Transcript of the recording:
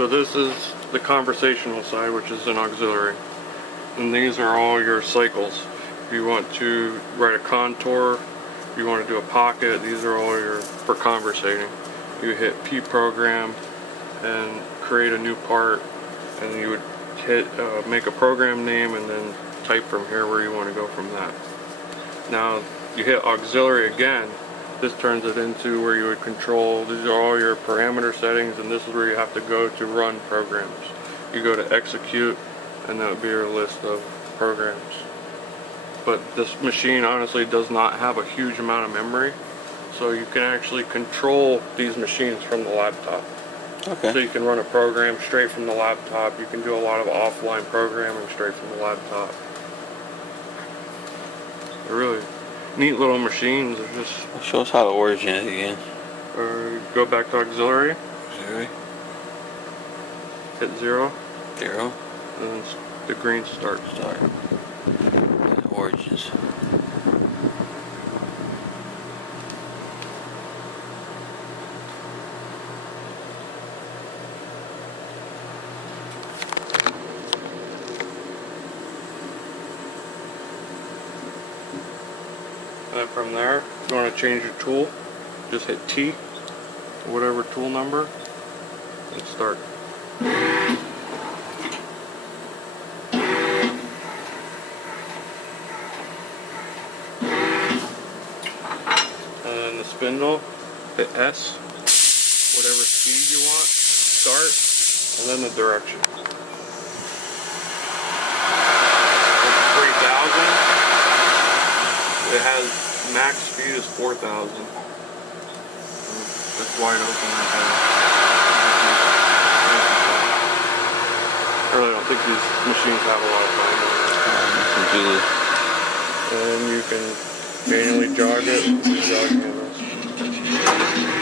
So this is the conversational side, which is an auxiliary. And these are all your cycles. If you want to write a contour, if you want to do a pocket, these are all your for conversating. You hit P program and create a new part, and you would hit make a program name and then type from here where you want to go from that. Now you hit auxiliary again, this turns it into where you would control, these are all your parameter settings, and this is where you have to go to run programs. You go to execute, and that would be your list of programs. But this machine honestly does not have a huge amount of memory, so you can actually control these machines from the laptop. Okay. So you can run a program straight from the laptop. You can do a lot of offline programming straight from the laptop. They're really neat little machines. They're just. Show us how to origin it again. Or go back to auxiliary. Auxiliary. Hit 0. 0. And then the green start. Start. And origins. And then from there, if you want to change your tool, just hit T, whatever tool number, and start. And then the spindle, hit S, whatever speed you want, start, and then the direction. 3,000. It has max speed is 4,000. That's wide open right there. I really don't think these machines have a lot of time. And you can manually jog it. Jogging it.